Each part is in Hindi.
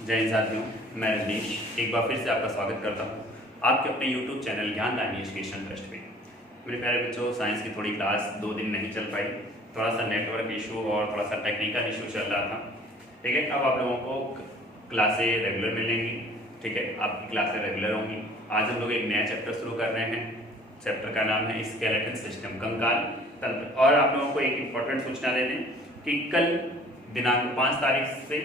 जय हिंद साथियों, मैं रजनीश एक बार फिर से आपका स्वागत करता हूँ आपके अपने YouTube चैनल ज्ञानदायिनी एजुकेशन ट्रस्ट पे। मेरे प्यारे बच्चों, साइंस की थोड़ी क्लास 2 दिन नहीं चल पाई, थोड़ा सा नेटवर्क इशू और थोड़ा सा टेक्निकल इशू चल रहा था। ठीक है, अब आप लोगों को क्लासें रेगुलर मिलेंगी। ठीक है, आपकी क्लासें रेगुलर होंगी। आज हम लोग एक नया चैप्टर शुरू कर रहे हैं। चैप्टर का नाम है स्केलेटन सिस्टम, कंकाल तंत्र। और आप लोगों को एक इम्पोर्टेंट सूचना दे दें कि कल दिनांक 5 तारीख से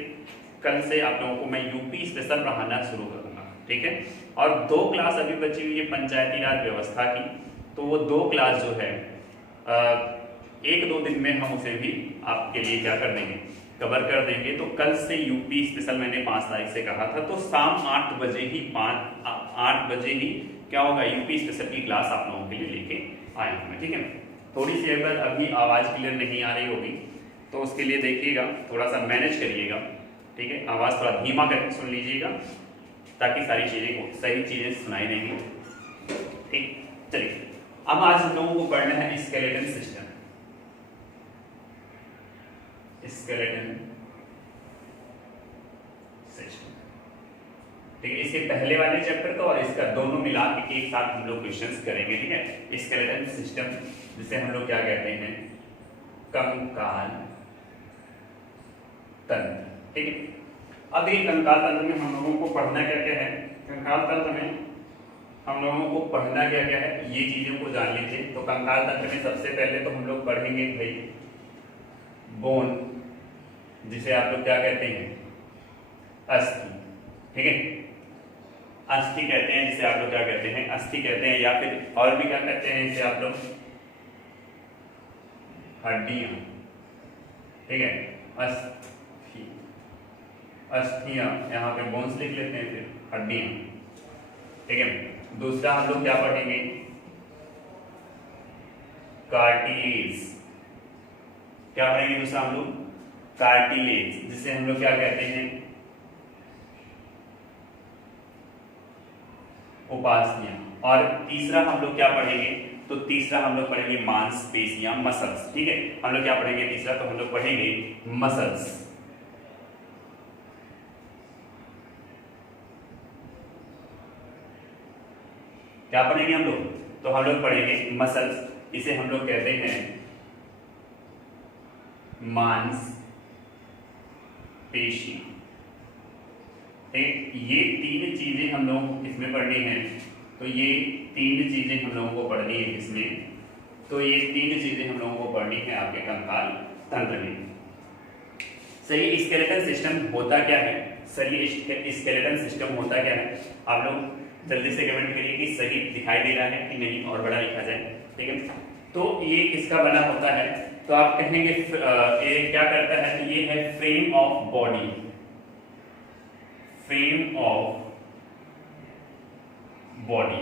कल से आप लोगों को मैं यूपी स्पेशल पढ़ाना शुरू करूंगा। ठीक है, और 2 क्लास अभी बची हुई है पंचायती राज व्यवस्था की, तो वो 2 क्लास जो है 1-2 दिन में हम उसे भी आपके लिए क्या कर देंगे, कवर कर देंगे। तो कल से यूपी स्पेशल मैंने 5 तारीख से कहा था, तो शाम 8 बजे ही 8 बजे ही क्या होगा, यूपी स्पेशल की क्लास आप लोगों के लिए लेके आया हूँ मैं। ठीक है, थोड़ी सी अगर अभी आवाज़ क्लियर नहीं आ रही होगी तो उसके लिए देखिएगा, थोड़ा सा मैनेज करिएगा। ठीक है, आवाज़ थोड़ा धीमा करके सुन लीजिएगा ताकि सारी चीज़ें को सही चीज़ें सुनाई देंगी। ठीक, चलिए अब आज हम लोगों को पढ़ना है स्केलेटन सिस्टम। स्केलेटन सिस्टम, ठीक है, इसके पहले वाले चैप्टर का और इसका दोनों मिला के एक साथ हम लोग क्वेश्चंस करेंगे। ठीक है, स्केलेटन सिस्टम जिसे हम लोग क्या कहते हैं, कंकाल तंत्र। ठीक है, अब ये कंकाल तंत्र में हम लोगों को पढ़ना क्या क्या है। कंकाल तंत्र में हम लोगों को पढ़ना क्या क्या है, ये चीजों को जान लीजिए। तो कंकाल तंत्र में सबसे पहले तो हम लोग पढ़ेंगे भाई बोन, जिसे आप लोग क्या कहते हैं, अस्थि। ठीक है, अस्थि कहते हैं जिसे आप लोग क्या कहते हैं, अस्थि कहते हैं, या फिर और भी क्या कहते हैं इसे आप लोग, हड्डियां। ठीक है, अस्थि, अस्थियां, यहाँ पे बोन्स लिख लेते हैं, फिर हड्डियां। ठीक है, दूसरा हम लोग क्या पढ़ेंगे, कार्टिलेज। क्या पढ़ेंगे दूसरा हम लोग, कार्टिलेज, जिसे हम लोग क्या कहते हैं, उपास्थियां। और तीसरा हम लोग क्या पढ़ेंगे, तो तीसरा हम लोग पढ़ेंगे मांसपेशियां, मसल्स। ठीक है, हम लोग क्या पढ़ेंगे तीसरा, तो हम लोग पढ़ेंगे मसल्स। क्या पढ़ेंगे हम लोग, तो हम लोग पढ़ेंगे मसल्स, इसे हम लोग कहते हैं मांस पेशी। ये 3 चीजें हम लोग इसमें पढ़नी है। तो ये 3 चीजें हम लोगों को पढ़नी है इसमें, तो ये 3 चीजें हम लोगों को पढ़नी है आपके कंकाल तंत्र में। सही, स्केलेटन सिस्टम होता क्या है, सही स्केलेटन सिस्टम होता क्या है, आप लोग जल्दी से कमेंट करिए कि सही दिखाई दे रहा है कि नहीं और बड़ा लिखा जाए। ठीक है, तो ये किसका बना होता है, तो आप कहेंगे ये क्या करता है, तो ये है frame of body, frame of body.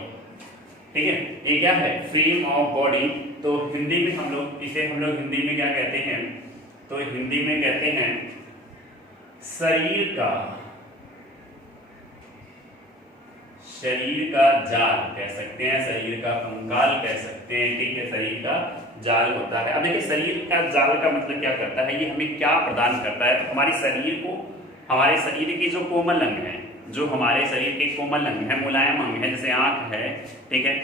ठीक है, ये क्या है, फ्रेम ऑफ बॉडी। तो हिंदी में हम लोग इसे हिंदी में क्या कहते हैं, तो हिंदी में कहते हैं शरीर का जाल कह सकते हैं, शरीर का कंकाल कह सकते हैं। ठीक है, शरीर का जाल होता है। अब देखिए शरीर का जाल का मतलब क्या करता है, ये हमें क्या प्रदान करता है, तो हमारे शरीर को, हमारे शरीर के जो कोमल अंग हैं, जो हमारे शरीर के कोमल अंग है, मुलायम अंग है, जैसे आंख है, ठीक है,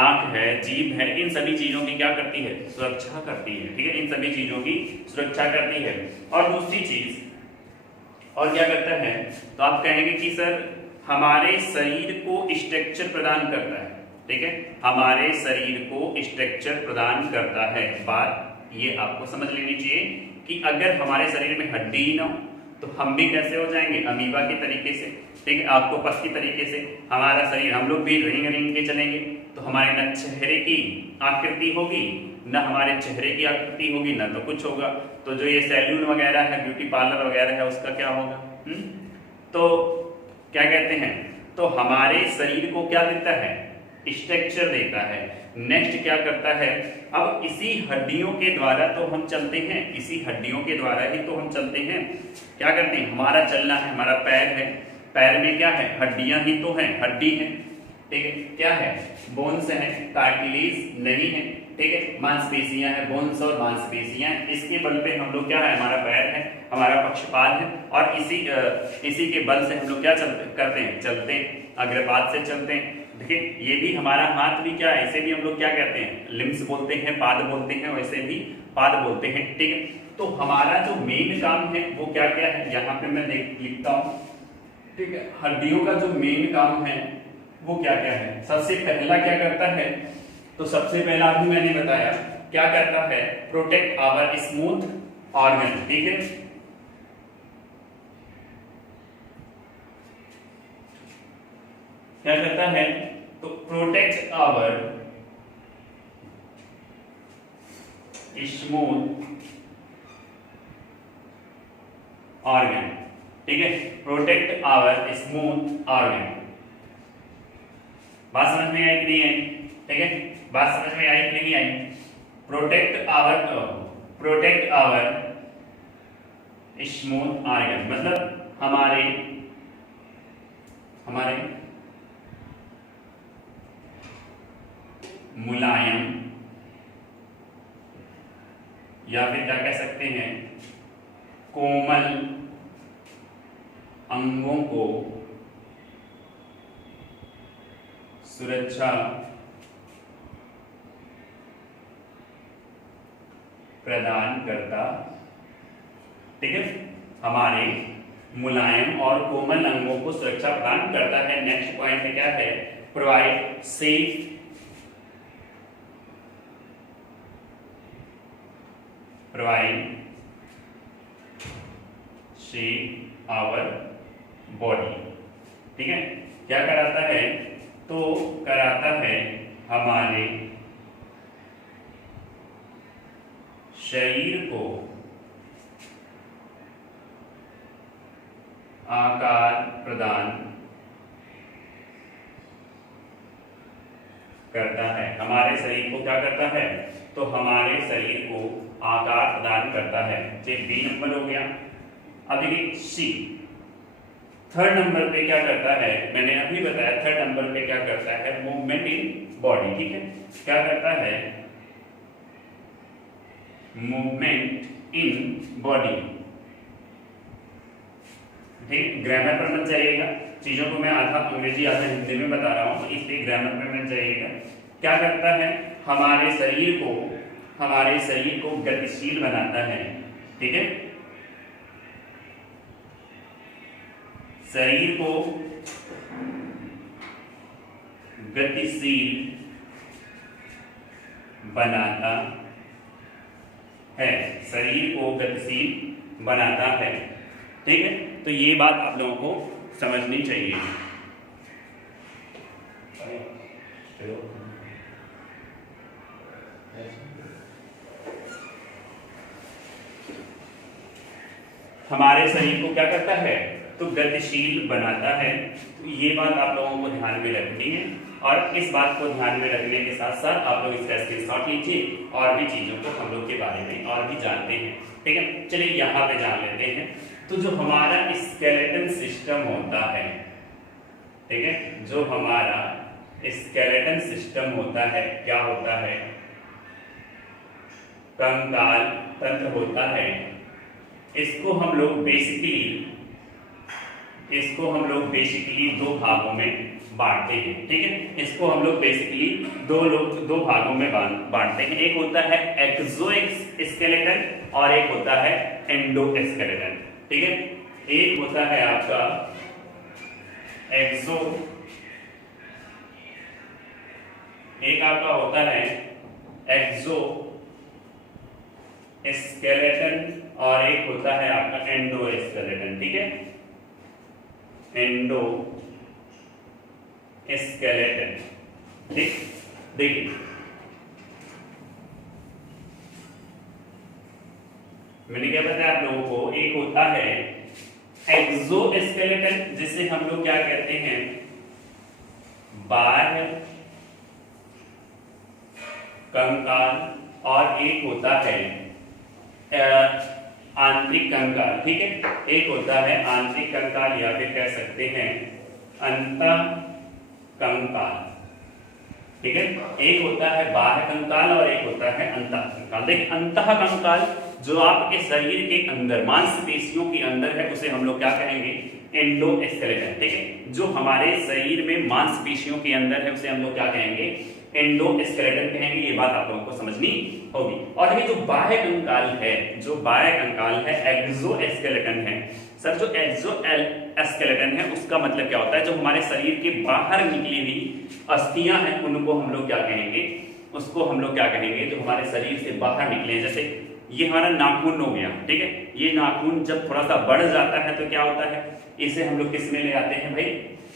आंख है, जीभ है, इन सभी चीजों की क्या करती है, सुरक्षा करती है। ठीक है, इन सभी चीजों की सुरक्षा करती है। और दूसरी चीज और क्या करता है, तो आप कहेंगे कि सर हमारे शरीर को स्ट्रक्चर प्रदान करता है। ठीक है, हमारे शरीर को स्ट्रक्चर प्रदान करता है। बात ये आपको समझ लेनी चाहिए कि अगर हमारे शरीर में हड्डी ही ना हो तो हम भी कैसे हो जाएंगे, अमीबा के तरीके से। ठीक है, ऑक्टोपस की तरीके से हमारा शरीर, हम लोग भी रिंग रिंग के चलेंगे, तो हमारे न चेहरे की आकृति होगी, न हमारे चेहरे की आकृति होगी, न तो कुछ होगा। तो जो ये सैलून वगैरह है, ब्यूटी पार्लर वगैरह है, उसका क्या होगा। तो क्या कहते हैं, तो हमारे शरीर को क्या देता है, स्ट्रक्चर देता है। नेक्स्ट क्या करता है, अब इसी हड्डियों के द्वारा तो हम चलते हैं, इसी हड्डियों के द्वारा ही तो हम चलते हैं। क्या करते हैं, हमारा चलना है, हमारा पैर है, पैर में क्या है, हड्डियां ही तो हैं, हड्डी है। ठीक है, क्या है, बोन्स है, कार्टिलेज नहीं है। ठीक है, मांसपेशियां हैं, बोन्स और मांसपेशियां, इसके बल पे हम लोग क्या है, हमारा पैर है, हमारा पक्षपाद है, और इसी के बल से हम लोग क्या करते हैं, चलते हैं, अग्रपाद से चलते हैं। देखिए ये भी हमारा हाथ भी क्या है, इसे भी हम लोग क्या कहते हैं, लिम्स बोलते हैं, पाद बोलते हैं, वैसे भी पाद बोलते हैं। ठीक है, तो हमारा जो मेन काम है वो क्या क्या है, यहाँ पे मैं लिखता हूँ। ठीक है, हड्डियों का जो मेन काम है वो क्या क्या है। सबसे पहला क्या करता है, तो सबसे पहला अभी मैंने बताया क्या करता है, प्रोटेक्ट आवर स्मूथ ऑर्गन। ठीक है, क्या करता है, तो प्रोटेक्ट आवर स्मूथ ऑर्गन। ठीक है, प्रोटेक्ट आवर स्मूथ ऑर्गन। बात समझ में आई कि नहीं आई? ठीक है, बात समझ में आई कि नहीं आई? प्रोटेक्ट आवर स्मूथ ऑर्गन मतलब हमारे मुलायम, या फिर क्या कह सकते हैं, कोमल अंगों को सुरक्षा प्रदान करता। ठीक है, हमारे मुलायम और कोमल अंगों को सुरक्षा प्रदान करता है। नेक्स्ट पॉइंट में क्या है, प्रोवाइड सेफ आवर बॉडी। ठीक है, क्या कराता है, तो कराता है हमारे शरीर को आकार प्रदान करता है। हमारे शरीर को क्या करता है, तो हमारे शरीर को आकार प्रदान करता है। ये बी नंबर हो गया। अब देखिए सी, थर्ड नंबर पे क्या करता है, मैंने अभी बताया थर्ड नंबर पे क्या करता है, मूवमेंट इन बॉडी। ठीक है, क्या करता है, मूवमेंट इन बॉडी। ठीक, ग्रामर पर मत जाइएगा, चीजों को मैं आधा अंग्रेजी आधा हिंदी में बता रहा हूं, तो इसलिए ग्रामर पर मत जाइएगा। क्या करता है, हमारे शरीर को गतिशील बनाता है। ठीक है, शरीर को गतिशील बनाता है, शरीर को गतिशील बनाता है। ठीक है, तो ये बात आप लोगों को समझनी चाहिए। हमारे शरीर को क्या करता है, तो गतिशील बनाता है। तो ये बात आप लोगों को ध्यान में रखनी है, और इस बात को ध्यान में रखने के साथ साथ आप लोग इसका स्क्रीनशॉट लीजिए और भी चीजों को हम लोग के बारे में और भी जानते हैं। ठीक है, चलिए यहाँ पे जान लेते हैं। तो जो हमारा स्केलेटन सिस्टम होता है, ठीक है, जो हमारा स्केलेटन सिस्टम होता है, क्या होता है, कंकाल तंत्र होता है। इसको हम लोग बेसिकली दो भागों में बांटते हैं। ठीक है, इसको हम लोग बेसिकली दो भागों में बांटते हैं। एक होता है एक्सो स्केलेटन और एक होता है एंडो स्केलेटन। ठीक है, एक होता है आपका एक्सो, एक आपका होता है एक्सो स्केलेटन और एक होता है आपका एंडो स्केलेटन। ठीक है, एंडो स्केलेटन। ठीक, देखिए मैंने क्या बताया आप लोगों को, एक होता है एक्सो स्केलेटन जिसे हम लोग क्या कहते हैं, बाह्य कंकाल, और एक होता है आंतरिक कंकाल। ठीक है, एक होता है आंतरिक कंकाल या फिर कह सकते हैं अंतः कंकाल। ठीक है, एक होता है बाह्य कंकाल और एक होता है अंतः कंकाल। देखिए अंतः कंकाल जो आपके शरीर के अंदर मांसपेशियों के अंदर है उसे हम लोग क्या कहेंगे, एंडोस्केलेटन। ठीक है, जो हमारे शरीर में मांसपेशियों के अंदर है उसे हम लोग क्या कहेंगे, एंडोस्केलेटन कहेंगे। ये बात आप लोगों को समझनी होगी। और ये जो बाह्य कंकाल है, जो बाह्य कंकाल है एक्सोस्केलेटन है। सर जो एक्सोस्केलेटन है उसका मतलब क्या होता है, जो हमारे शरीर के बाहर निकली हुई अस्थियां हैं उनको हम लोग क्या कहेंगे, उसको हम लोग क्या कहेंगे, जो हमारे शरीर से बाहर निकले हैं। जैसे ये हमारा नाखून हो गया, ठीक है, ये नाखून जब थोड़ा सा बढ़ जाता है तो क्या होता है, इसे हम लोग किस में ले आते हैं भाई,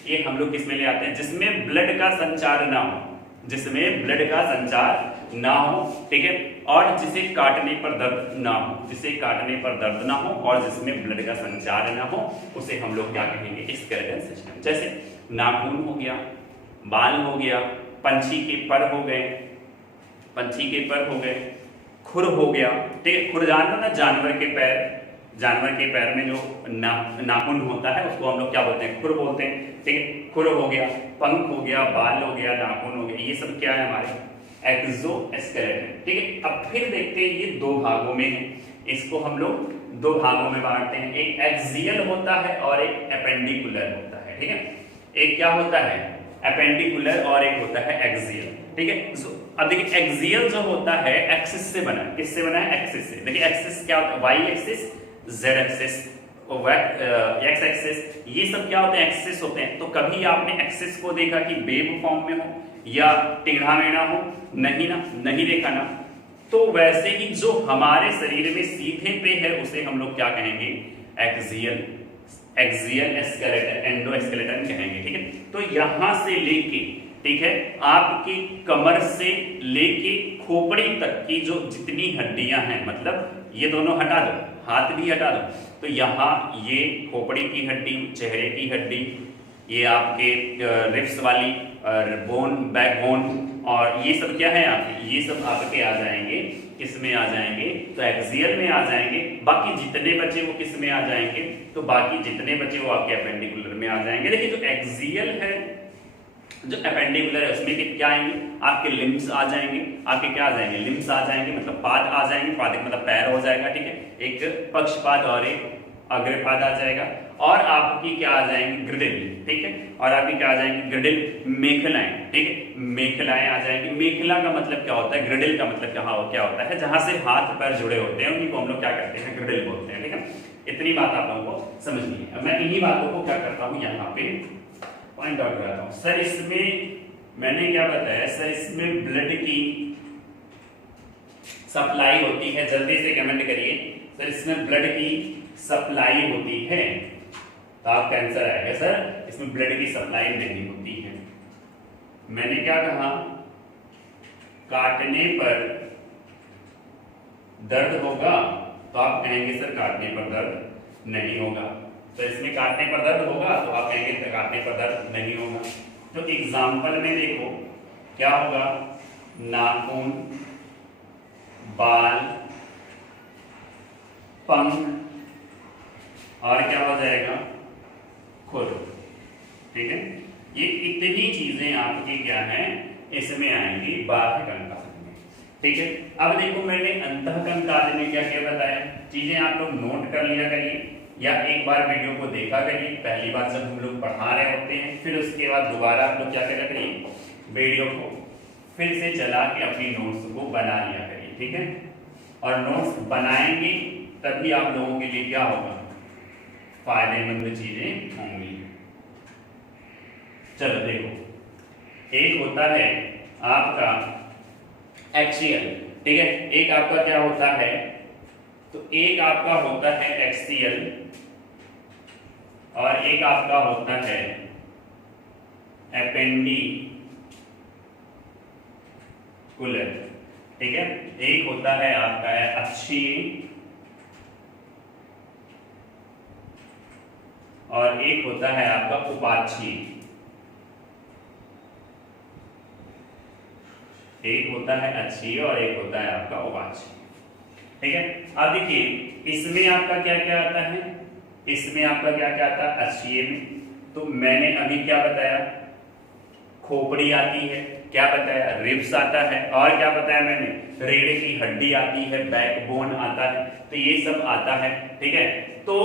ये हम लोग किस में ले आते हैं, जिसमें ब्लड का संचार ना हो, जिसमें ब्लड का संचार ना हो, ठीक है, और जिसे काटने पर दर्द ना हो, जिसे काटने पर दर्द ना हो और जिसमें ब्लड का संचार ना हो, उसे हम लोग क्या कहेंगे, स्केलेटन सिस्टम। जैसे नाखून हो गया, बाल हो गया, पंछी के पर हो गए, पंछी के पर हो गए, खुर हो गया, ठीक है, खुर जान लो ना, जानवर के पैर, जानवर के पैर में जो नाखून होता है उसको हम लोग क्या बोलते हैं, खुर बोलते हैं। ठीक है, खुर हो गया, पंख हो गया, बाल हो गया, नाखून हो गया, ये सब क्या है हमारे एक्सोस्केलेटन। ठीक है, अब फिर देखते हैं ये दो भागों में है, इसको हम लोग दो भागों में बांटते हैं, एक एक्सियल होता है और एक एपेंडिकुलर होता है। ठीक है, एक क्या होता है एपेंडिकुलर और एक होता है एक्सियल। ठीक है, अब देखिए एक्सियल जो होता है एक्सिस से बना, किससे बना है, एक्सिस से। देखिए एक्सिस क्या होता है, Y axis, Z axis, X axis, ये सब क्या होते हैं, एक्सिस होते हैं। तो कभी आपने एक्सिस को देखा कि वेव फॉर्म में हो या टेढ़ा मेढ़ा हो, नहीं ना, नहीं देखा ना। तो वैसे ही जो हमारे शरीर में सीधे पे है उसे हम लोग क्या कहेंगे, एक्सियल, एक्सियल स्केलेटन, एंडोस्केलेटन कहेंगे। ठीक है, तो यहां से लेके, ठीक है, आपकी कमर से लेके खोपड़ी तक की जो जितनी हड्डियां हैं, मतलब ये दोनों हटा दो, हाथ भी हटा दो, तो यहाँ ये खोपड़ी की हड्डी, चेहरे की हड्डी, ये आपके रिब्स वाली बोन, बैकबोन, और ये सब क्या है आपके, ये सब आपके आ जाएंगे, किसमें आ जाएंगे, तो एक्सियल में आ जाएंगे। बाकी जितने बचे वो किस में आ जाएंगे, तो बाकी जितने बचे वो आपके एपेंडिकुलर में आ जाएंगे। देखिए जो एक्सियल है, जो एपेंडिकुलर है उसमें क्या आएंगे, आपके लिम्स आ जाएंगे, आपके क्या आ जाएंगे, लिम्स आ जाएंगे, मतलब पाद आ जाएंगे, पाद मतलब पैर हो जाएगा। ठीक है, एक पक्षपाद और एक अग्रपाद आ जाएगा, और आपकी क्या आ जाएंगी, ग्रिडिल। ठीक है, और आपकी क्या आ जाएंगी, ग्रिडिल, मेखलाएं। ठीक है, मेखलाएं आ जाएंगी। मेखला का मतलब क्या होता है, ग्रिडिल का मतलब क्या होता है, जहां से हाथ पैर जुड़े होते हैं उनको हम लोग क्या करते हैं, ग्रिडिल बोलते हैं। ठीक है, इतनी बात आप लोगों को समझनी है। मैं इन्हीं बातों को क्या करता हूँ यहाँ पे पॉइंट आउट कराता हूँ। सर इसमें मैंने क्या बताया, सर इसमें ब्लड की सप्लाई होती है, जल्दी से कमेंट करिए सर इसमें ब्लड की सप्लाई होती है, तो आपका आंसर आएगा सर इसमें ब्लड की सप्लाई नहीं होती है। मैंने क्या कहा, काटने पर दर्द होगा, तो आप कहेंगे सर काटने पर दर्द नहीं होगा। तो इसमें काटने पर दर्द होगा, तो आप कहेंगे काटने पर दर्द नहीं होगा। तो एग्जाम्पल में देखो क्या होगा, नाखून, बाल, पंख और क्या हो जाएगा, खुर। ठीक है, ये इतनी चीजें आपकी क्या हैं, इसमें आएंगी बाह्य कंकाल में। ठीक है, अब देखो मैंने अंतः कंकाल में क्या क्या बताया, चीजें आप लोग नोट कर लिया करिए, या एक बार वीडियो को देखा करिए, पहली बार जब हम लोग पढ़ा रहे होते हैं, फिर उसके बाद दोबारा आप लोग क्या करा करिए, वीडियो को फिर से चला के अपनी नोट्स को बना लिया करिए। ठीक है, और नोट्स बनाएंगे तभी आप लोगों के लिए क्या होगा, फायदेमंद चीजें होंगी। चलो देखो, एक होता है आपका एक्सियल। ठीक है, एक आपका क्या होता है, तो एक आपका होता है एक्सियल और एक आपका होता है एपेंडिकुलर। ठीक है, एक होता है आपका अक्षीय और एक होता है आपका उपाक्षीय। एक होता है अक्षीय और एक होता है आपका उपाक्षीय। ठीक है, अब देखिए इसमें आपका क्या क्या आता है, इसमें आपका क्या क्या आता है, अक्षीय में तो मैंने अभी क्या बताया, खोपड़ी आती है, क्या बताया, रिब्स आता है, और क्या बताया मैंने, रीढ़ की हड्डी आती है, बैकबोन आता है, तो ये सब आता है। ठीक है, तो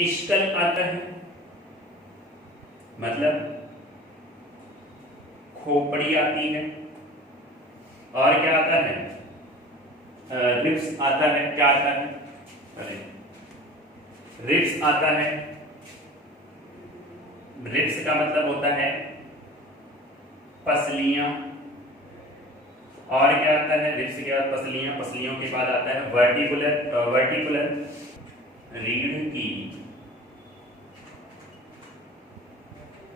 स्कल आता है, मतलब खोपड़ी आती है, और क्या आता है, रिब्स आता है, क्या आता है, अरे रिब्स आता है। रिब्स का मतलब होता है पसलियां, और क्या आता है, रिब्स के बाद पसलियां, पसलियों के बाद आता है वर्टिकुलर, वर्टिकुलर रीढ़ की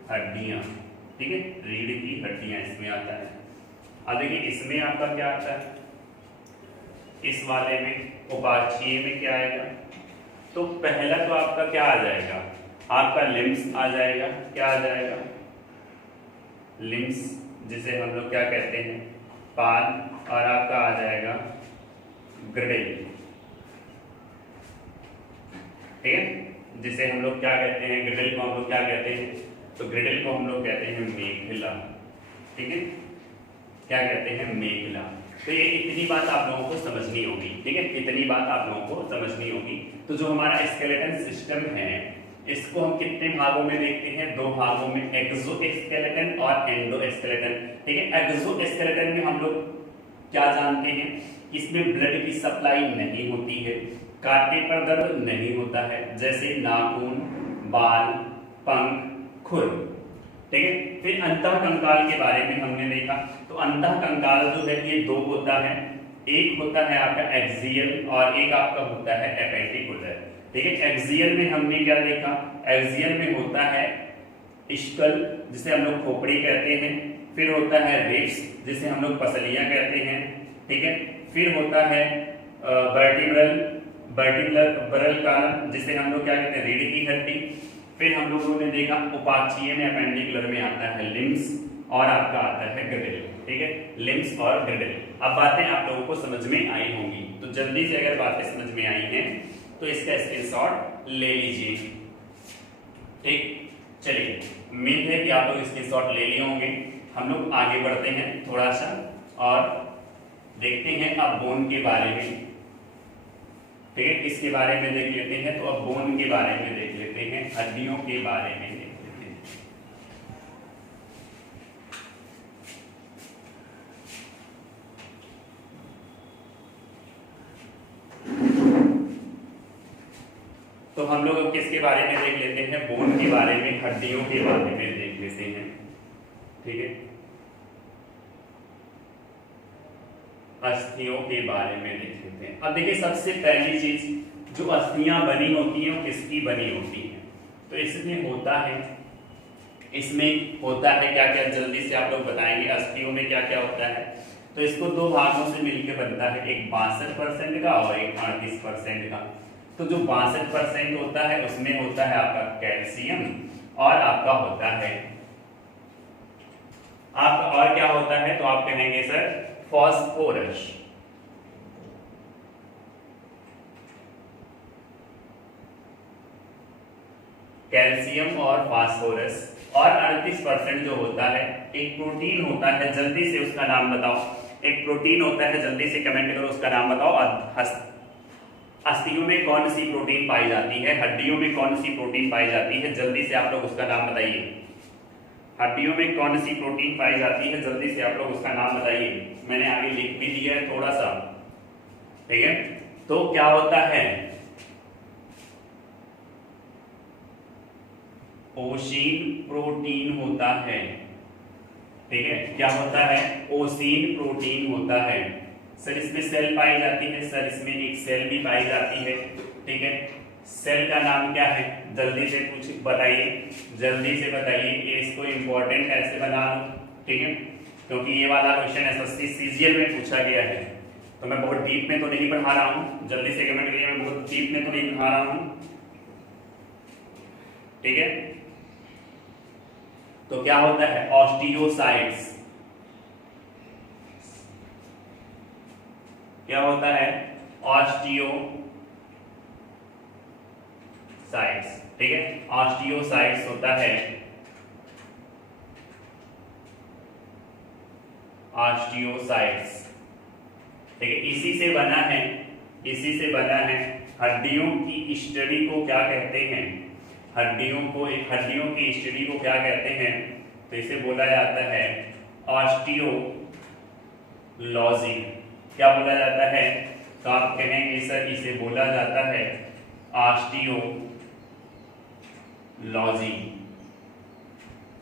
हड्डियां। ठीक है, रीढ़ की हड्डियां इसमें आता है। अब देखिए इसमें आपका क्या आता है, इस वाले में उपाक्षीय में क्या आएगा, तो पहला तो आपका क्या आ जाएगा, आपका लिम्स आ जाएगा, क्या आ जाएगा, लिम्स, जिसे हम लोग क्या कहते हैं, पाल, और आपका आ जाएगा ग्रिडल। ठीक है, जिसे हम लोग क्या कहते हैं, ग्रिडल को हम लोग क्या कहते हैं, तो ग्रिडल को हम लोग कहते हैं मेखला। ठीक है, क्या कहते हैं, मेखला। तो ये इतनी बात आप लोगों को समझनी होगी। ठीक है, इतनी बात आप लोगों को समझनी होगी। तो जो हमारा स्केलेटन सिस्टम है, इसको हम कितने भागों में देखते हैं, दो भागों में, एक्सोस्केलेटन और एंडोस्केलेटन। ठीक है, एक्सोस्केलेटन में हम लोग क्या जानते हैं, इसमें ब्लड की सप्लाई नहीं होती है, काटने पर दर्द नहीं होता है, जैसे नाखून, बाल, पंख, खुर। ठीक है, फिर अंतःकंकाल के बारे में हमने देखा, तो अंतःकंकाल जो है ये दो होता है, एक होता है आपका एक्सियल और एक आपका होता है एपेंडिकुलर। ठीक है, एक्सियल में हमने क्या देखा, एक्सियल में होता है स्कल, जिसे हम लोग खोपड़ी कहते हैं, फिर होता है रिब्स, जिसे हम लोग पसलियां कहते हैं। ठीक है, फिर होता है वर्टिब्रल, वर्टिब्रल कॉलम, जिसे हम लोग क्या कहते हैं, रीढ़ की हड्डी। फिर हम लोगों ने देखा उपाक्षीय में, एपेंडिकुलर में आता है लिम्स, और आपका आता है ग्रिडल। ठीक है, लिम्स और ग्रिडल। अब बातें आप लोगों को समझ में आई होंगी, तो जल्दी से अगर बातें समझ में आई हैं तो इसका स्क्रीनशॉट ले लीजिए। ठीक, चलिए, उम्मीद है कि आप लोग स्क्रीनशॉट ले लिए होंगे। हम लोग आगे बढ़ते हैं थोड़ा सा और देखते हैं अब बोन के बारे में। ठीक है, किसके बारे में देख लेते हैं, तो अब बोन के बारे में देख लेते हैं, हड्डियों के बारे में देख लेते हैं। तो हम लोग किसके बारे में देख लेते हैं, बोन के बारे में, हड्डियों के बारे में देख लेते हैं। ठीक है, अस्थियों के बारे में देख लेते हैं। अब देखिए सबसे पहली चीज, जो अस्थियां बनी होती हैं वो किसकी बनी होती हैं, तो इसमें होता है, इसमें होता है क्या क्या, जल्दी से आप लोग बताएंगे अस्थियों में क्या क्या होता है। तो इसको दो भागों से मिलकर बनता है, एक 62% का और एक 38% का। तो जो 62% होता है उसमें होता है आपका कैल्शियम, और आपका होता है आपका और क्या होता है, तो आप कहेंगे सर फास्फोरस। कैल्शियम और फास्फोरस। और 38% जो होता है, एक प्रोटीन होता है, जल्दी से उसका नाम बताओ, एक प्रोटीन होता है, जल्दी से कमेंट करो उसका नाम बताओ। अस्थियों में कौन सी प्रोटीन पाई जाती है, हड्डियों में कौन सी प्रोटीन पाई जाती है, जल्दी से आप लोग उसका नाम बताइए। हड्डियों में कौन सी प्रोटीन पाई जाती है, जल्दी से आप लोग उसका नाम बताइए। मैंने आगे लिख भी दिया है थोड़ा सा। ठीक है, तो क्या होता है, ओसीन प्रोटीन होता है। ठीक है, क्या होता है, ओसीन प्रोटीन होता है। सर इसमें सेल पाई जाती है, सर इसमें एक सेल भी पाई जाती है। ठीक है, सेल का नाम क्या है, जल्दी से कुछ बताइए, जल्दी से बताइए, ये इसको इंपॉर्टेंट ऐसे बना लो। ठीक है, क्योंकि ये वाला क्वेश्चन एसएससी सीजीएल में पूछा गया है, तो मैं बहुत डीप में तो नहीं पढ़ा रहा हूँ, जल्दी से कमेंट करिए, मैं बहुत डीप में तो नहीं पढ़ा रहा हूँ। ठीक है, तो क्या होता है, ऑस्टियोसाइट्स। क्या होता है, ऑस्टियोसाइट्स। ठीक है, ऑस्टियोसाइट्स होता है। ऑस्टियोसाइट्स। ठीक है, इसी से बना है। हड्डियों की स्टडी को क्या कहते हैं? हड्डियों की स्टडी को क्या कहते हैं? तो इसे बोला जाता है ऑस्टियोलॉजी। क्या बोला जाता है? तो आप कहेंगे सर इसे बोला जाता है ऑस्टियोलॉजी।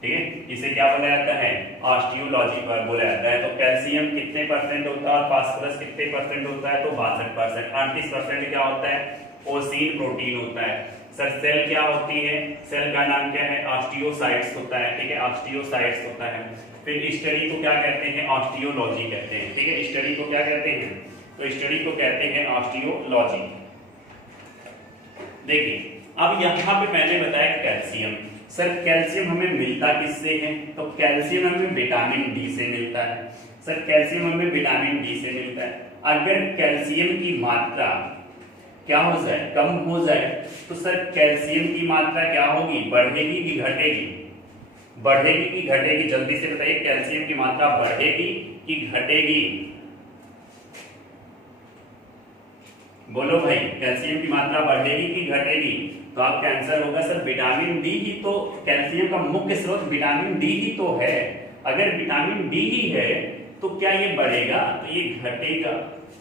ठीक है, इसे क्या बोला जाता है? ऑस्टियोलॉजी पर बोला जाता है। तो कैल्शियम कितने परसेंट होता है और फास्फोरस कितने परसेंट होता है? तो 62%। 38% क्या होता है? ओसीन प्रोटीन होता है। सर सेल क्या होती है? सेल का नाम क्या है? ऑस्टियोसाइट्स होता है। ठीक है, ऑस्टियोसाइट्स होता है। फिर स्टडी को क्या कहते हैं? ऑस्टियोलॉजी कहते हैं। ठीक है, स्टडी को क्या कहते हैं? तो स्टडी को कहते हैं ऑस्टियोलॉजी। देखिए, अब यहाँ पे मैंने बताया कैल्शियम। सर कैल्शियम हमें मिलता किससे है? तो कैल्शियम हमें विटामिन डी से मिलता है। सर कैल्शियम हमें विटामिन डी से मिलता है। अगर कैल्शियम की मात्रा क्या हो जाए? कम हो जाए तो सर कैल्शियम की मात्रा क्या होगी? बढ़ेगी कि घटेगी? बढ़ेगी कि घटेगी? जल्दी से बताइए, कैल्शियम की मात्रा बढ़ेगी कि घटेगी? बोलो भाई, कैल्शियम की मात्रा बढ़ेगी कि घटेगी? तो आपका आंसर होगा सर विटामिन डी ही तो, कैल्शियम का मुख्य स्रोत विटामिन डी ही तो है। अगर विटामिन डी ही है तो क्या ये बढ़ेगा? तो ये घटेगा।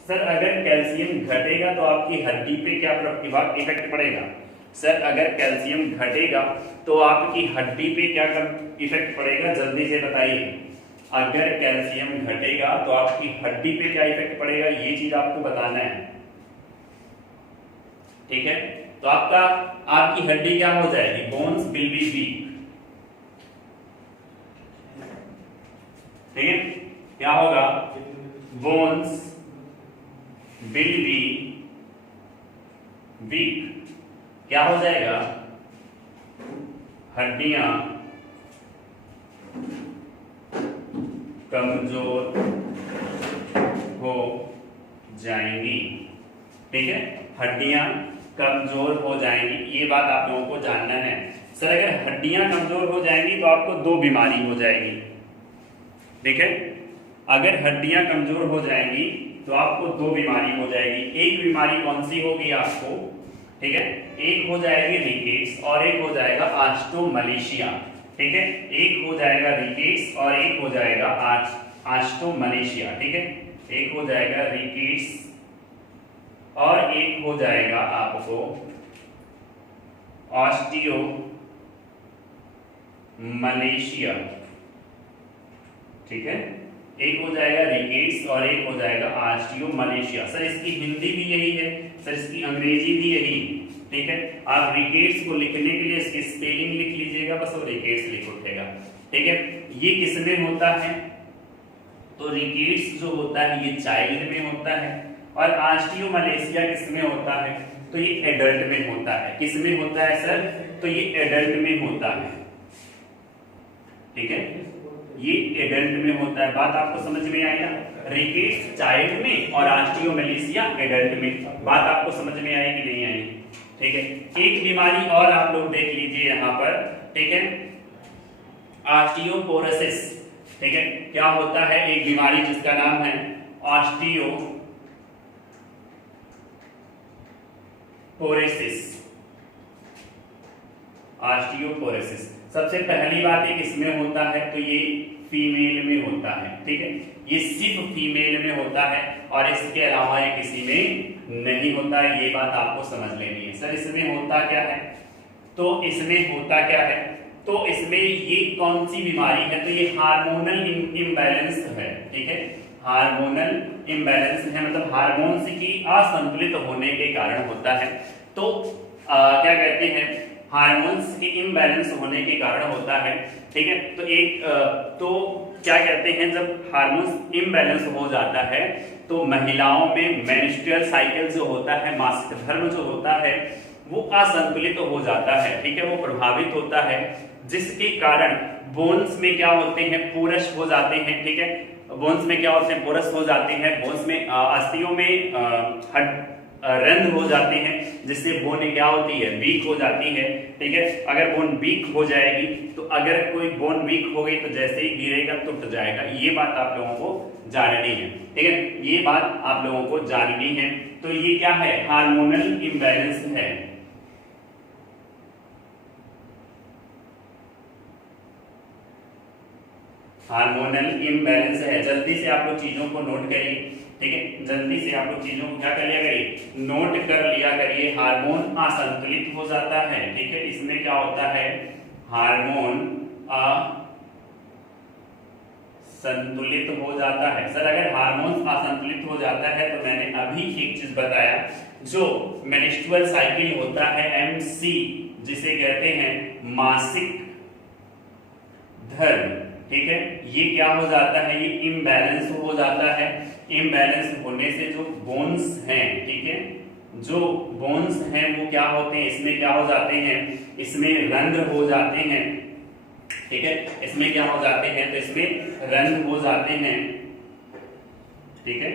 सर अगर कैल्शियम घटेगा तो आपकी हड्डी पे क्या इफेक्ट पड़ेगा? सर अगर कैल्शियम घटेगा तो आपकी हड्डी पे क्या इफेक्ट पड़ेगा? जल्दी से बताइए। अगर कैल्शियम घटेगा तो आपकी हड्डी पे क्या इफेक्ट पड़ेगा? ये चीज आपको बताना है। ठीक है, तो आपकी हड्डी क्या हो जाएगी? Bones will be weak. ठीक है, क्या होगा? Bones will be weak. क्या हो जाएगा? हड्डियां कमजोर हो जाएंगी। ठीक है, हड्डियां कमजोर हो जाएंगी, ये बात आप लोगों को जानना है। सर अगर हड्डियां कमजोर हो जाएंगी तो आपको दो बीमारी हो जाएगी। ठीक है, अगर हड्डियां कमजोर हो जाएंगी तो आपको दो बीमारी हो जाएगी। एक बीमारी कौन सी होगी आपको? ठीक है, एक हो जाएगी रिकेट्स और एक हो जाएगा ऑस्टियोमलेशिया। ठीक है, एक हो जाएगा रिकेट्स और एक हो जाएगा ऑस्टियोमलेशिया। ठीक है, एक हो जाएगा रिकेट्स और एक हो जाएगा आपको ऑस्टियोमलेशिया। ठीक है, एक हो जाएगा रिकेट्स और एक हो जाएगा ऑस्टियोमलेशिया। सर इसकी हिंदी भी यही है, सर इसकी अंग्रेजी भी यही। ठीक है, आप रिकेट्स को लिखने के लिए इसकी स्पेलिंग लिख लीजिएगा बस, और रिकेट्स लिख उठेगा। ठीक है, ये किसमें होता है? तो रिकेट्स जो होता है ये चाइल्ड में होता है और ऑस्टियोमलेशिया किसमें होता है? तो ये एडल्ट में होता है। किसमें होता है सर? तो ये एडल्ट में होता है। ठीक है, ये एडल्ट में होता है। बात आपको समझ में आई ना? रिकेट्स चाइल्ड में और ऑस्टियोमलेशिया एडल्ट में। बात आपको समझ में आई कि नहीं आई? ठीक है, एक बीमारी और आप लोग देख लीजिए यहाँ पर। ठीक है, ऑस्टियोपोरोसिस। ठीक है, क्या होता है? एक बीमारी जिसका नाम है ऑस्टियोपोरोसिस। ऑस्टियोपोरोसिस सबसे पहली बात है किसमें होता है? तो ये फीमेल में होता है। ठीक है, ये सिर्फ फीमेल में होता है और इसके अलावा ये किसी में नहीं होता है। ये बात आपको समझ लेनी है। सर इसमें होता क्या है? तो इसमें होता क्या है? तो इसमें ये कौन सी बीमारी है? तो ये हार्मोनल इम्बैलेंस है। ठीक है, हार्मोनल इम्बैलेंस है, मतलब हार्मोन्स की असंतुलित होने के कारण होता है। तो क्या कहते हैं? हार्मोन्स के इम्बैलेंस होने के कारण होता है। ठीक है, तो तो क्या कहते हैं, जब हार्मोन्स इम्बैलेंस हो जाता है तो महिलाओं में मेंस्ट्रुअल साइकिल जो होता है, मासिक धर्म जो होता है, वो असंतुलित हो जाता है। ठीक है, वो प्रभावित होता है, जिसके कारण बोन्स में क्या होते हैं? पोरस हो जाते हैं। ठीक है, बोन्स में क्या होते हैं? पोरस हो जाते हैं। बोन्स में अस्थियों में रंध हो जाते हैं, जिससे बोन क्या होती है, वीक हो जाती है। ठीक है, अगर बोन वीक हो जाएगी तो अगर कोई बोन वीक हो गई तो जैसे ही गिरेगा टूट जाएगा। ये बात आप लोगों को जाननी है। ठीक है, ये बात आप लोगों को जाननी है। तो ये क्या है, हार्मोनल इम्बैलेंस है। हार्मोनल इम्बैलेंस है। जल्दी से आप लोग चीजों को नोट करिए। ठीक है, जल्दी से आप लोग चीजों को क्या कर लिया करिए, नोट कर लिया करिए। हार्मोन असंतुलित हो जाता है। ठीक है, इसमें क्या होता है, हार्मोन असंतुलित हो जाता है। सर अगर हार्मोन असंतुलित हो जाता है तो मैंने अभी एक चीज बताया, जो मेंस्ट्रुअल साइकिल होता है MC, जिसे कहते हैं मासिक धर्म। ठीक है, ये क्या हो जाता है, ये इम्बैलेंस हो जाता है। इम्बैलेंस होने से जो बोन्स हैं, ठीक है, जो बोन्स हैं वो क्या होते हैं, इसमें क्या हो जाते हैं, इसमें रंध्र हो जाते हैं। ठीक है, इसमें क्या हो जाते हैं, तो इसमें रंध्र हो जाते हैं। ठीक है,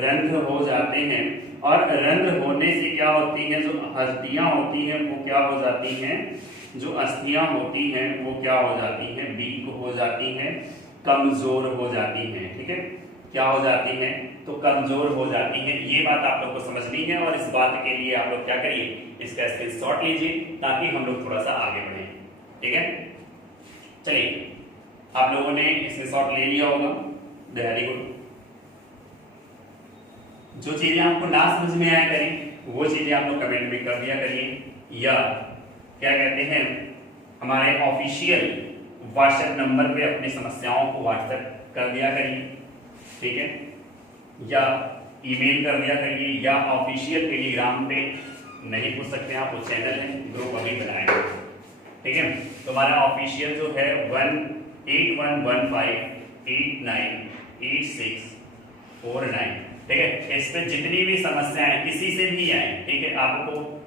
रंध्र हो जाते हैं, और रंध्र होने से क्या होती है, जो अस्थियां होती हैं वो क्या हो जाती हैं, जो अस्थियां होती हैं वो क्या हो जाती हैं, वीक हो जाती हैं, कमजोर हो जाती हैं। ठीक है, क्या हो जाती हैं, तो कमजोर हो जाती हैं। ये बात आप लोग को समझनी है, और इस बात के लिए आप लोग क्या करिए, इसका स्क्रीनशॉट लीजिए ताकि हम लोग थोड़ा सा आगे बढ़े। ठीक है, चलिए आप लोगों ने स्क्रीनशॉट ले लिया होगा, वेरी गुड। जो चीजें आपको ना समझ में आया करें वो चीजें आप लोग कमेंट में कर दिया करिए, या क्या कहते हैं, हमारे ऑफिशियल व्हाट्सएप नंबर पे अपनी समस्याओं को व्हाट्सएप कर दिया करिए। ठीक है, या ईमेल कर दिया करिए, या ऑफिशियल टेलीग्राम पे नहीं पूछ सकते आप, वो चैनल है, ग्रुप अभी बनाएंगे। ठीक है, तो हमारा ऑफिशियल जो है 18115898649। ठीक है, इस पे जितनी भी समस्याएं किसी से भी आए, ठीक है, आपको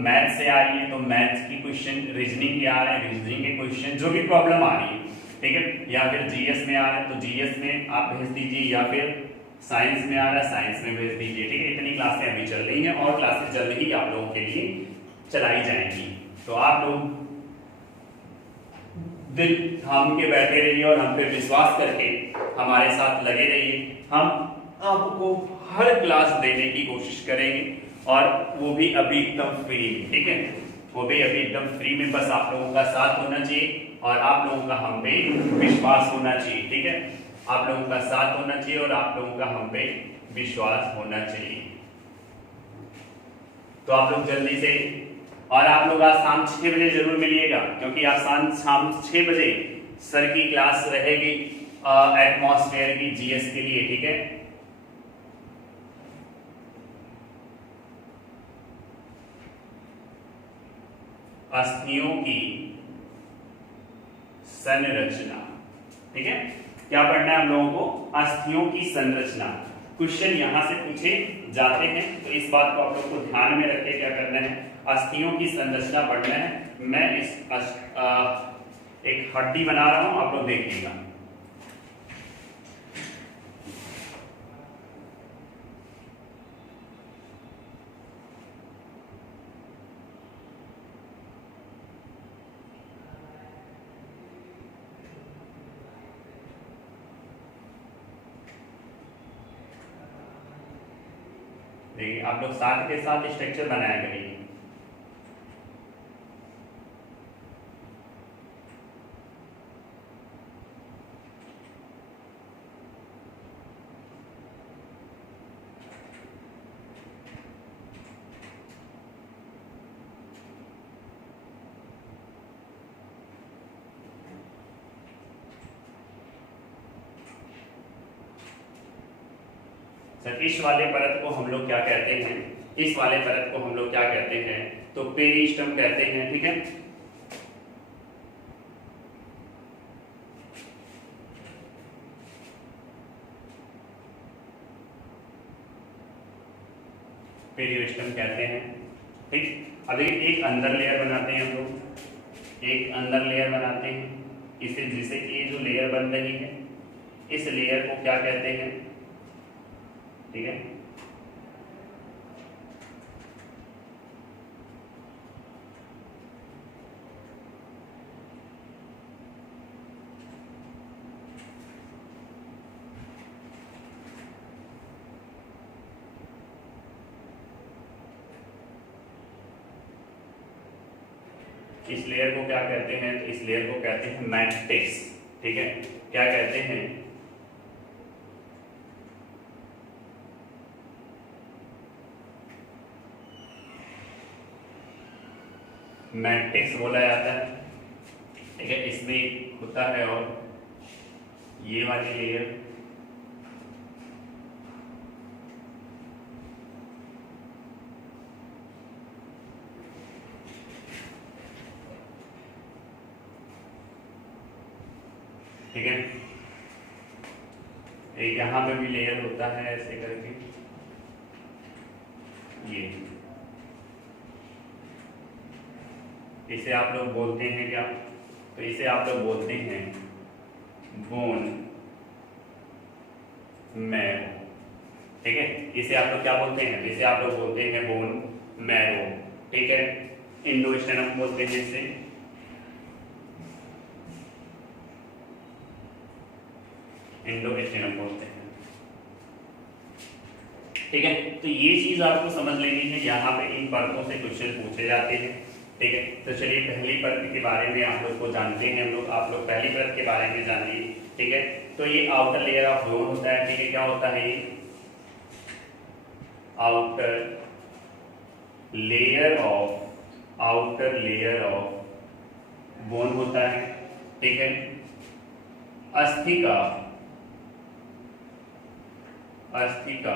मैथ से आ रही है तो मैथ की क्वेश्चन, रीजनिंग के आ रहे हैं रीजनिंग के क्वेश्चन, जो भी प्रॉब्लम आ रही है, ठीक है, या फिर जीएस में आ रहा है तो जीएस में आप भेज दीजिए, या फिर साइंस में आ रहा है साइंस में भेज दीजिए। ठीक है, इतनी क्लासें अभी चल रही हैं और क्लासेस जल्द ही आप लोगों के लिए चलाई जाएंगी। तो आप लोग दिल थाम के बैठे रहिए और हम पे विश्वास करके हमारे साथ लगे रहिए। हम आपको हर क्लास देने की कोशिश करेंगे, और वो भी अभी एकदम फ्री में। ठीक है, वो भी अभी एकदम फ्री में, बस आप लोगों का साथ होना चाहिए और आप लोगों का हम पे विश्वास होना चाहिए। ठीक है, आप लोगों का साथ होना चाहिए और आप लोगों का हम पे विश्वास होना चाहिए। तो आप लोग जल्दी से, और आप लोग आज शाम 6 बजे जरूर मिलिएगा, क्योंकि आज शाम 6 बजे सर की क्लास रहेगी एटमॉस्फेयर की जीएस के लिए। ठीक है, अस्थियों की संरचना। ठीक है, क्या पढ़ना है हम लोगों को, अस्थियों की संरचना। क्वेश्चन यहां से पूछे जाते हैं, तो इस बात को आप लोग को ध्यान में रख के क्या करना है, अस्थियों की संरचना पढ़ना है। मैं एक हड्डी बना रहा हूं, आप लोग देखिएगा। देखिए, आप लोग साथ के साथ स्ट्रक्चर बनाया करिए। सर इस वाले परत को हम लोग क्या कहते हैं, इस वाले परत को हम लोग क्या कहते हैं, तो पेरिस्टम कहते हैं। ठीक है, पेरिस्टम कहते हैं। ठीक, अभी एक अंदर लेयर बनाते हैं हम लोग, एक अंदर लेयर बनाते हैं, इसे जिसे कि ये जो लेयर बन रही है इस लेयर को क्या कहते हैं। ठीक है, इस लेयर को क्या कहते हैं? तो इस लेयर को कहते हैं मैट्रिक्स। ठीक है, क्या कहते हैं? मैट्रिक्स बोला जाता है। ठीक है, इसमें होता है और ये वाली लेयर ठीक है, एक यहाँ पे भी लेयर होता है ऐसे करके, ये इसे आप लोग बोलते हैं क्या? तो इसे आप लोग बोलते हैं बोन मैरो। ठीक है, इसे आप लोग क्या बोलते हैं? इसे आप लोग बोलते हैं बोन मैरो। ठीक है, इंडोस्टेनम बोलते हैं इसे, इंडोस्टेनम बोलते हैं। ठीक है, तो ये चीज आपको समझ लेनी है, यहाँ पे इन परतों से क्वेश्चन पूछे जाते हैं। ठीक है, तो चलिए पहली परत के बारे में आप लोग को जानते हैं हम लोग। आप लोग पहली परत के बारे में जानिए। ठीक है, तो ये आउटर लेयर ऑफ बोन होता है। ठीक है, क्या होता है ये? आउटर लेयर ऑफ बोन होता है। ठीक है, अस्थि का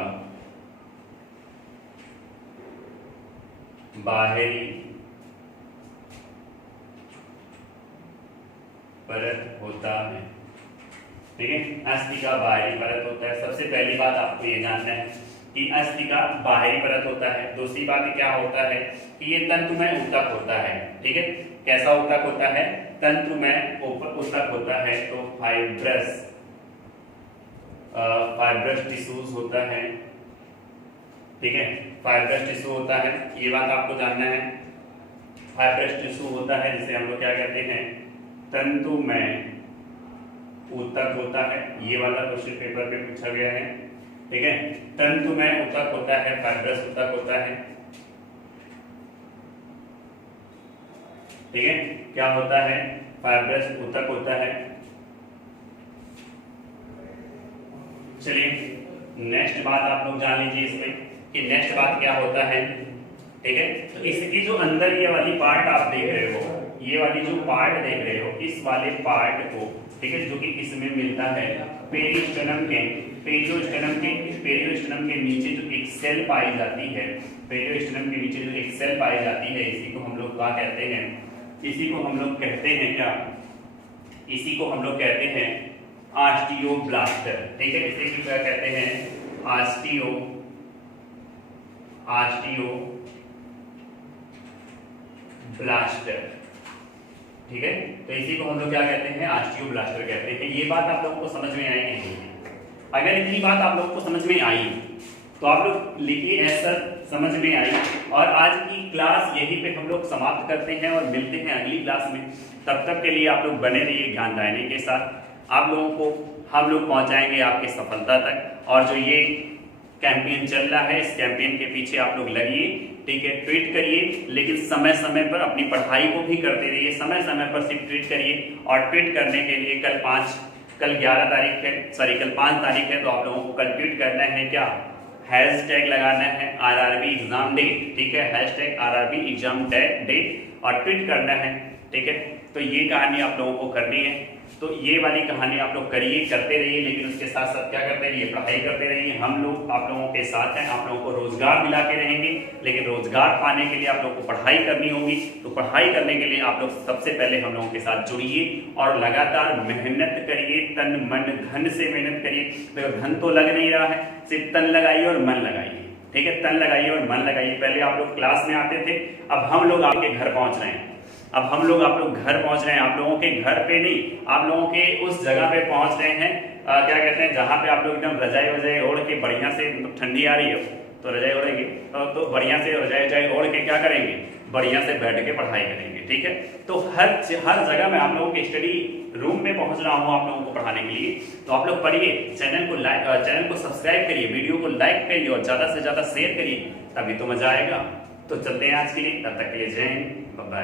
बाहरी परत होता है। ठीक है, अस्थि का बाहरी परत होता है। सबसे पहली बात आपको ये जानना है कि अस्थि का बाहरी परत होता है। दूसरी बात क्या होता है कि ये तंतुमय ऊतक होता है। ठीक है, कैसा ऊतक होता है? तंतुमय ऊतक होता है। तो फाइब्रस टिश्यूज होता है। ठीक है, फाइब्रस टिश्यू होता है, ये बात आपको जानना है। फाइब्रस टिश्यू होता है जिसे हम लोग क्या कहते हैं? तंतुमय ऊतक होता है। ये वाला क्वेश्चन पेपर पे पूछा गया है। ठीक है, तंतुमय ऊतक होता है, फाइब्रस ऊतक होता है। ठीक है, क्या होता है? फाइब्रस ऊतक होता है। चलिए नेक्स्ट बात आप लोग जान लीजिए इसमें कि नेक्स्ट बात क्या होता है। ठीक है, तो इसकी जो अंदर ये वाली पार्ट आप देख रहे हो, ये वाली जो पार्ट देख रहे हो, इस वाले पार्ट को, ठीक है, जो कि इसमें मिलता है पेरियोस्टेनम के नीचे जो एक सेल पाई जाती है, पेरियोस्टेनम के नीचे जो एक सेल पाई जाती है, इसी को हम लोग क्या कहते हैं? इसी को हम लोग कहते हैं क्या? इसी को हम लोग कहते हैं ऑस्टियोब्लास्ट। ठीक है, इसे क्या कहते हैं? ऑस्टियोब्लास्ट। ठीक है, तो इसी को हम लोग क्या कहते हैं? ऑस्टियोब्लास्ट कहते हैं। ये बात आप लोगों को समझ में आई नहीं? अगर इतनी बात आप लोगों को समझ में आई तो आप लोग लिखिए ऐसा समझ में आई। और आज की क्लास यहीं पे हम लोग समाप्त करते हैं और मिलते हैं अगली क्लास में। तब तक के लिए आप लोग बने रहिए ज्ञानदायिनी के साथ। आप लोगों को हम लोग पहुंचाएंगे आपकी सफलता तक। और जो ये कैंपेन चल रहा है, इस कैंपेन के पीछे आप लोग लगिए। ठीक है, ट्वीट करिए, लेकिन समय समय पर अपनी पढ़ाई को भी करते रहिए। समय समय पर सिर्फ ट्वीट करिए। और ट्वीट करने के लिए कल 11 तारीख है, सॉरी कल 5 तारीख है, तो आप लोगों को कल ट्वीट करना है क्या? हैशटैग लगाना है RRB एग्जाम डेट। ठीक है, हैशटैग RRB एग्जाम डेट और ट्वीट करना है। ठीक है, तो ये कहानी आप लोगों को करनी है। तो ये वाली कहानी आप लोग करिए, करते रहिए, लेकिन उसके साथ साथ क्या करते रहिए? पढ़ाई करते रहिए। हम लोग आप लोगों के साथ हैं, आप लोगों को रोजगार दिला के रहेंगे, लेकिन रोजगार पाने के लिए आप लोगों को पढ़ाई करनी होगी। तो पढ़ाई करने के लिए आप लोग सबसे पहले हम लोगों के साथ जुड़िए और लगातार मेहनत करिए, तन मन धन से मेहनत करिए। देखो धन तो लग नहीं रहा है, सिर्फ तन लगाइए और मन लगाइए। ठीक है, तन लगाइए और मन लगाइए। पहले आप लोग क्लास में आते थे, अब हम लोग आपके घर पहुंच रहे हैं। अब हम लोग आप लोग घर पहुंच रहे हैं, आप लोगों के घर पे नहीं, आप लोगों के उस जगह पे पहुंच रहे हैं, क्या कहते हैं, जहाँ पे आप लोग एकदम रजाई वजाई ओढ़ के बढ़िया से, मतलब ठंडी आ रही है तो रजाई ओढ़ेंगे, तो बढ़िया से रजाई वजाई ओढ़ के क्या करेंगे? बढ़िया से बैठ के पढ़ाई करेंगे। ठीक है, तो हर जगह मैं आप लोगों के स्टडी रूम में पहुंच रहा हूँ आप लोगों को पढ़ाने के लिए। तो आप लोग पढ़िए, चैनल को सब्सक्राइब करिए, वीडियो को लाइक करिए और ज्यादा से ज्यादा शेयर करिए, तभी तो मजा आएगा। तो चलते हैं आज के लिए, तब तक के लिए जय हिंद, बाय।